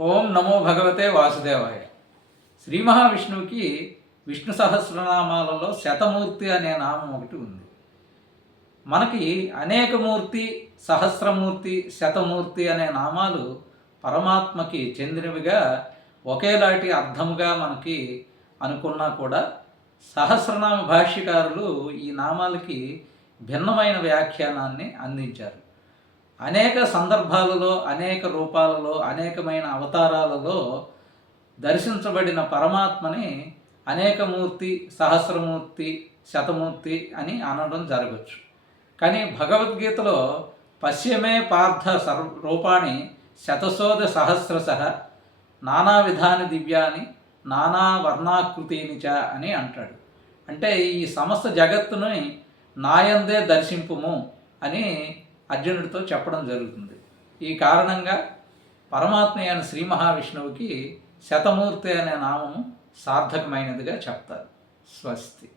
ఓం నమో భగవతే వాసుదేవాయ. శ్రీ మహావిష్ణువుకి విష్ణు సహస్రనామాలలో శతమూర్తి అనే నామం ఒకటి ఉంది. మనకి అనేకమూర్తి, సహస్రమూర్తి, శతమూర్తి అనే నామాలు పరమాత్మకి చెందినవిగా ఒకేలాంటి అర్థముగా మనకి అనుకున్నా కూడా సహస్రనామ భాష్యకారులు ఈ నామాలకి భిన్నమైన వ్యాఖ్యానాన్ని అందించారు. అనేక సందర్భాలలో, అనేక రూపాలలో, అనేకమైన అవతారాలలో దర్శించబడిన పరమాత్మని అనేకమూర్తి, సహస్రమూర్తి, శతమూర్తి అని అనడం జరగచ్చు. కానీ భగవద్గీతలో పశ్యమే పార్థ రూపాణి శతశోధ సహస్రశః నానా విధాని దివ్యాని నానా వర్ణాకృతిని చ అని అంటాడు. అంటే ఈ సమస్త జగత్తుని నాయందే దర్శింపుము అని అర్జునుడితో చెప్పడం జరుగుతుంది. ఈ కారణంగా పరమాత్మ అయిన శ్రీ మహావిష్ణువుకి శతమూర్తి అనే నామము సార్థకమైనదిగా చెప్తారు. స్వస్తి.